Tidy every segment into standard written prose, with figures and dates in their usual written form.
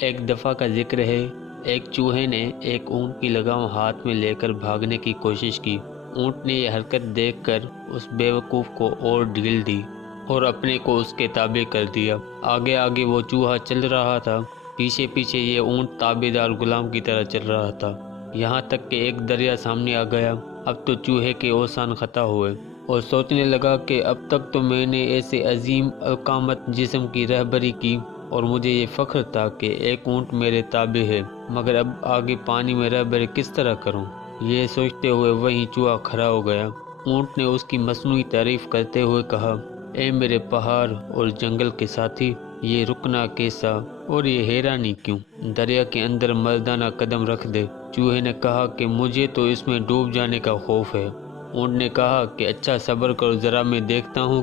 ایک دفعہ کا ذکر ہے، ایک چوہے نے ایک اونٹ کی لگام ہاتھ میں لے کر بھاگنے کی کوشش کی۔ اونٹ نے یہ حرکت دیکھ کر اس بیوقوف کو اور ڈھیل دی اور اپنے کو اس کے تابع کر دیا۔ آگے آگے وہ چوہا چل رہا تھا، پیچھے پیچھے یہ اونٹ تابع دار غلام کی طرح چل رہا تھا، یہاں تک کہ ایک دریا سامنے آ گیا۔ اب تو چوہے کے اوسان خطا ہوئے اور سوچنے لگا کہ اب تک تو میں نے ایسے عظیم القامت جسم کی رہبری کی اور مجھے یہ فخر تھا کہ ایک اونٹ میرے تابع ہے، مگر اب آگے پانی میں رہبری کس طرح کروں؟ یہ سوچتے ہوئے وہیں چوہا کھڑا ہو گیا۔ اونٹ نے اس کی مصنوعی تعریف کرتے ہوئے کہا، اے میرے پہاڑ اور جنگل کے ساتھی، یہ رکنا کیسا اور یہ حیرانی کیوں؟ دریا کے اندر مردانہ قدم رکھ دے۔ چوہے نے کہا کہ مجھے تو اس میں ڈوب جانے کا خوف ہے۔ اونٹ نے کہا کہ اچھا صبر کرو، ذرا میں دیکھتا ہوں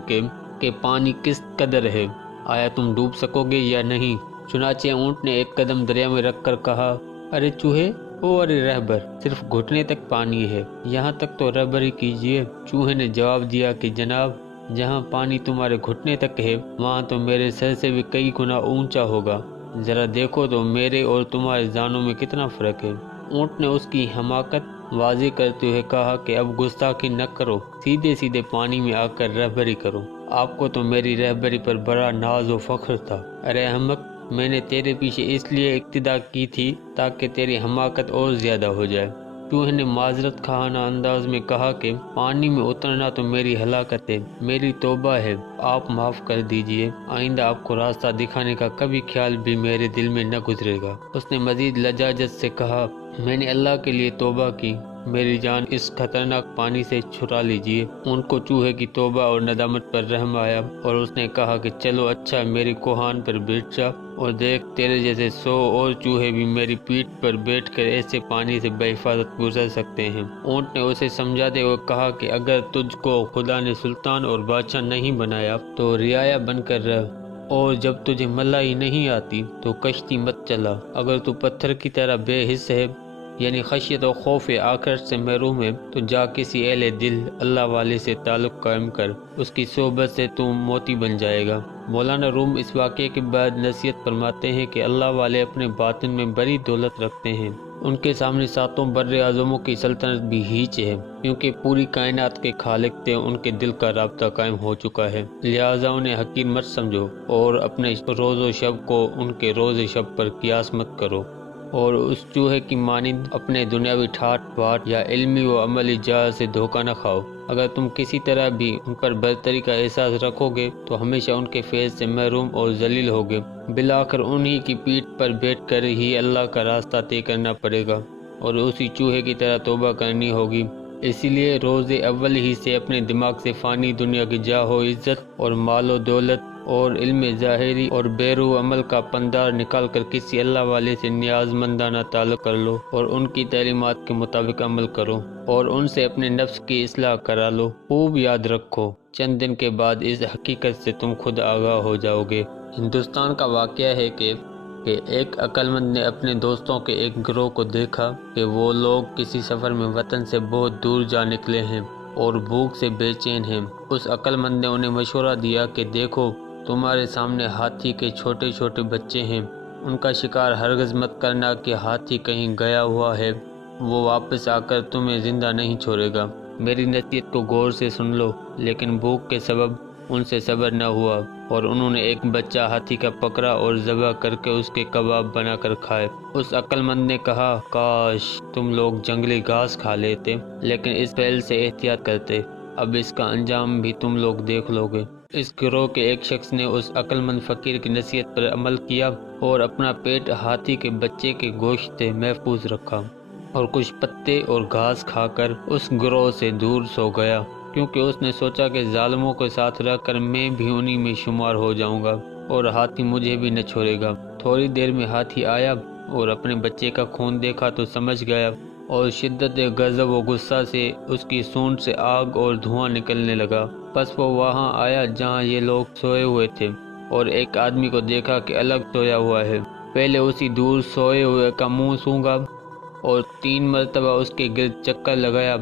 کہ پانی کس قدر ہے، آیا تم ڈوب سکو گے یا نہیں؟ چنانچہ اونٹ نے ایک قدم دریا میں رکھ کر کہا، ارے چوہے، ارے رہبر، صرف گھٹنے تک پانی ہے، یہاں تک تو رہبری کیجیے۔ چوہے نے جواب دیا کہ جناب، جہاں پانی تمہارے گھٹنے تک ہے وہاں تو میرے سر سے بھی کئی گنا اونچا ہوگا، ذرا دیکھو تو میرے اور تمہارے زانوں میں کتنا فرق ہے۔ اونٹ نے اس کی حماقت واضح کرتے ہوئے کہا کہ اب گستاخی نہ کرو، سیدھے سیدھے پانی میں آ کر رہبری کرو، آپ کو تو میری رہبری پر بڑا ناز و فخر تھا۔ ارے احمق، میں نے تیرے پیچھے اس لیے اقتدا کی تھی تاکہ تیری حماقت اور زیادہ ہو جائے۔ چوہے نے معذرت خواہانہ انداز میں کہا کہ پانی میں اترنا تو میری ہلاکت ہے، میری توبہ ہے، آپ معاف کر دیجئے، آئندہ آپ کو راستہ دکھانے کا کبھی خیال بھی میرے دل میں نہ گزرے گا۔ اس نے مزید لجاجت سے کہا، میں نے اللہ کے لیے توبہ کی، میری جان اس خطرناک پانی سے چھڑا لیجئے۔ ان کو چوہے کی توبہ اور ندامت پر رحم آیا اور اس نے کہا کہ چلو اچھا، میری کوہان پر بیٹھ جا اور دیکھ، تیرے جیسے 100 اور چوہے بھی میری پیٹھ پر بیٹھ کر ایسے پانی سے بحفاظت گزر سکتے ہیں۔ اونٹ نے اسے سمجھاتے ہوئے کہا کہ اگر تجھ کو خدا نے سلطان اور بادشاہ نہیں بنایا تو رعایا بن کر رہ، اور جب تجھے ملائی نہیں آتی تو کشتی مت چلا۔ اگر تو پتھر کی طرح بے حس ہے، یعنی خشیت و خوف آخرت سے محروم ہے، تو جا کسی اہل دل اللہ والے سے تعلق قائم کر، اس کی صحبت سے تو موتی بن جائے گا۔ مولانا روم اس واقعے کے بعد نصیحت فرماتے ہیں کہ اللہ والے اپنے باطن میں بڑی دولت رکھتے ہیں، ان کے سامنے ساتوں بر اعظموں کی سلطنت بھی ہیچ ہے، کیونکہ پوری کائنات کے خالق سے ان کے دل کا رابطہ قائم ہو چکا ہے، لہٰذا انہیں حقیر مت سمجھو اور اپنے روز و شب کو ان کے روز شب پر قیاس مت کرو، اور اس چوہے کی مانند اپنے دنیاوی ٹھاٹ باٹ یا علمی و عملی جہاز سے دھوکہ نہ کھاؤ۔ اگر تم کسی طرح بھی ان پر برتری کا احساس رکھو گے تو ہمیشہ ان کے فیض سے محروم اور ذلیل ہوگے، بالآخر انہی کی پیٹھ پر بیٹھ کر ہی اللہ کا راستہ طے کرنا پڑے گا اور اسی چوہے کی طرح توبہ کرنی ہوگی۔ اسی لیے روز اول ہی سے اپنے دماغ سے فانی دنیا کی جاہ و عزت اور مال و دولت اور علم ظاہری اور بیرو عمل کا پندار نکال کر کسی اللہ والے سے نیاز مندانہ تعلق کر لو اور ان کی تعلیمات کے مطابق عمل کرو اور ان سے اپنے نفس کی اصلاح کرا لو۔ خوب یاد رکھو، چند دن کے بعد اس حقیقت سے تم خود آگاہ ہو جاؤ گے۔ ہندوستان کا واقعہ ہے کہ ایک عقل مند نے اپنے دوستوں کے ایک گروہ کو دیکھا کہ وہ لوگ کسی سفر میں وطن سے بہت دور جا نکلے ہیں اور بھوک سے بے چین ہیں۔ اس عقل مند نے انہیں مشورہ دیا کہ دیکھو، تمہارے سامنے ہاتھی کے چھوٹے چھوٹے بچے ہیں، ان کا شکار ہرگز مت کرنا کہ ہاتھی کہیں گیا ہوا ہے، وہ واپس آ کر تمہیں زندہ نہیں چھوڑے گا۔ میری نصیحت کو غور سے سن لو، لیکن بھوک کے سبب ان سے صبر نہ ہوا اور انہوں نے ایک بچہ ہاتھی کا پکڑا اور ذبح کر کے اس کے کباب بنا کر کھائے۔ اس عقل مند نے کہا، کاش تم لوگ جنگلی گھاس کھا لیتے، لیکن اس پہل سے احتیاط کرتے، اب اس کا انجام بھی تم لوگ دیکھ لو گے۔ اس گروہ کے ایک شخص نے اس عقل مند فقیر کی نصیحت پر عمل کیا اور اپنا پیٹ ہاتھی کے بچے کے گوشت سے محفوظ رکھا اور کچھ پتے اور گھاس کھا کر اس گروہ سے دور سو گیا، کیونکہ اس نے سوچا کہ ظالموں کے ساتھ رہ کر میں بھی انہی میں شمار ہو جاؤں گا اور ہاتھی مجھے بھی نہ چھوڑے گا۔ تھوڑی دیر میں ہاتھی آیا اور اپنے بچے کا خون دیکھا تو سمجھ گیا اور شدت غضب و غصہ سے اس کی سونڈ سے آگ اور دھواں نکلنے لگا۔ پس وہ وہاں آیا جہاں یہ لوگ سوئے ہوئے تھے اور ایک آدمی کو دیکھا کہ الگ سویا ہوا ہے۔ پہلے اسی دور سوئے ہوئے کا منہ سونگا اور 3 مرتبہ اس کے گرد چکر لگایا،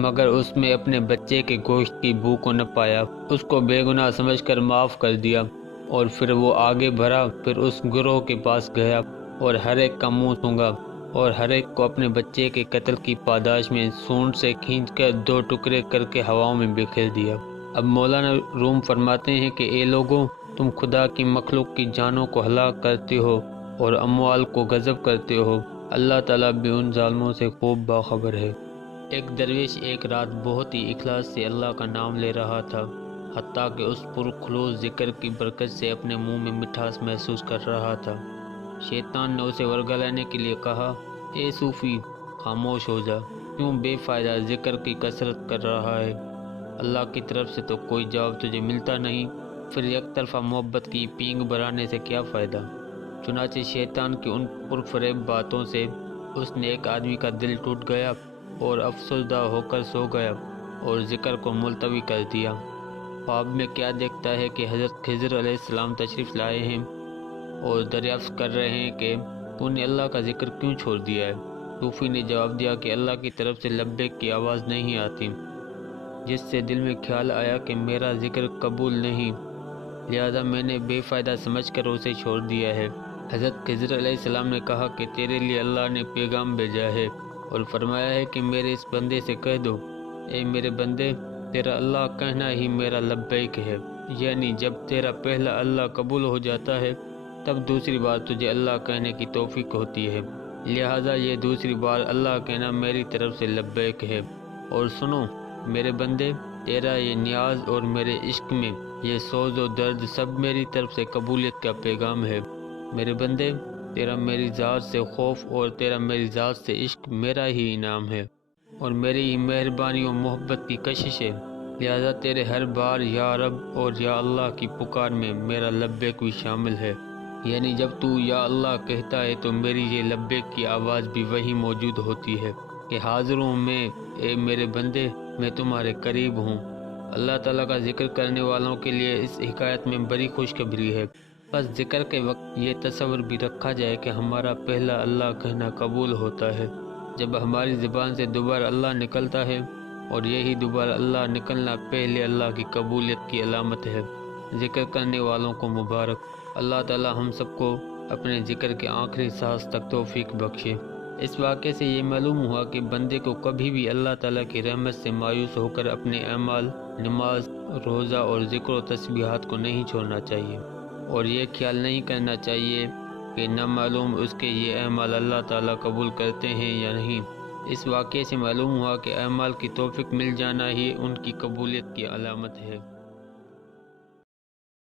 مگر اس میں اپنے بچے کے گوشت کی بو کو نہ پایا۔ اس کو بے گناہ سمجھ کر معاف کر دیا اور پھر وہ آگے بڑھا، پھر اس گروہ کے پاس گیا اور ہر ایک کا منہ سونگا اور ہر ایک کو اپنے بچے کے قتل کی پاداش میں سونڈ سے کھینچ کر 2 ٹکڑے کر کے ہواؤں میں بکھیر دیا۔ اب مولانا روم فرماتے ہیں کہ اے لوگوں، تم خدا کی مخلوق کی جانوں کو ہلاک کرتے ہو اور اموال کو غصب کرتے ہو، اللہ تعالیٰ بھی ان ظالموں سے خوب باخبر ہے۔ ایک درویش ایک رات بہت ہی اخلاص سے اللہ کا نام لے رہا تھا، حتیٰ کہ اس پرخلوص ذکر کی برکت سے اپنے منہ میں مٹھاس محسوس کر رہا تھا۔ شیطان نے اسے ورگلانے کے لیے کہا، اے صوفی، خاموش ہو جا، کیوں بے فائدہ ذکر کی کثرت کر رہا ہے؟ اللہ کی طرف سے تو کوئی جواب تجھے ملتا نہیں، پھر یک طرفہ محبت کی پینگ بھرانے سے کیا فائدہ؟ چنانچہ شیطان کی ان پرفریب باتوں سے اس نے ایک آدمی کا دل ٹوٹ گیا اور افسردہ ہو کر سو گیا اور ذکر کو ملتوی کر دیا۔ خواب میں کیا دیکھتا ہے کہ حضرت خضر علیہ السلام تشریف لائے ہیں اور دریافت کر رہے ہیں کہ تو نے اللہ کا ذکر کیوں چھوڑ دیا ہے؟ صوفی نے جواب دیا کہ اللہ کی طرف سے لبیک کی آواز نہیں آتی، جس سے دل میں خیال آیا کہ میرا ذکر قبول نہیں، لہذا میں نے بے فائدہ سمجھ کر اسے چھوڑ دیا ہے۔ حضرت خضر علیہ السلام نے کہا کہ تیرے لیے اللہ نے پیغام بھیجا ہے اور فرمایا ہے کہ میرے اس بندے سے کہہ دو، اے میرے بندے، تیرا اللہ کہنا ہی میرا لبیک ہے، یعنی جب تیرا پہلا اللہ قبول ہو جاتا ہے تب دوسری بار تجھے اللہ کہنے کی توفیق ہوتی ہے، لہٰذا یہ دوسری بار اللہ کہنا میری طرف سے لبیک ہے۔ اور سنو میرے بندے، تیرا یہ نیاز اور میرے عشق میں یہ سوز و درد سب میری طرف سے قبولیت کا پیغام ہے۔ میرے بندے، تیرا میری ذات سے خوف اور تیرا میری ذات سے عشق میرا ہی انعام ہے اور میری ہی مہربانی و محبت کی کشش ہے، لہذا تیرے ہر بار یا رب اور یا اللہ کی پکار میں میرا لبیک بھی شامل ہے، یعنی جب تو یا اللہ کہتا ہے تو میری یہ لبیک کی آواز بھی وہی موجود ہوتی ہے کہ حاضر ہوں میں، اے میرے بندے، میں تمہارے قریب ہوں۔ اللہ تعالیٰ کا ذکر کرنے والوں کے لیے اس حکایت میں بڑی خوشخبری ہے۔ بس ذکر کے وقت یہ تصور بھی رکھا جائے کہ ہمارا پہلا اللہ کہنا قبول ہوتا ہے جب ہماری زبان سے دوبارہ اللہ نکلتا ہے، اور یہی دوبارہ اللہ نکلنا پہلے اللہ کی قبولیت کی علامت ہے۔ ذکر کرنے والوں کو مبارک۔ اللہ تعالیٰ ہم سب کو اپنے ذکر کے آخری سانس تک توفیق بخشے۔ اس واقعے سے یہ معلوم ہوا کہ بندے کو کبھی بھی اللہ تعالیٰ کی رحمت سے مایوس ہو کر اپنے اعمال، نماز، روزہ اور ذکر و تسبیحات کو نہیں چھوڑنا چاہیے، اور یہ خیال نہیں کرنا چاہیے کہ نہ معلوم اس کے یہ اعمال اللہ تعالیٰ قبول کرتے ہیں یا نہیں۔ اس واقعے سے معلوم ہوا کہ اعمال کی توفیق مل جانا ہی ان کی قبولیت کی علامت ہے۔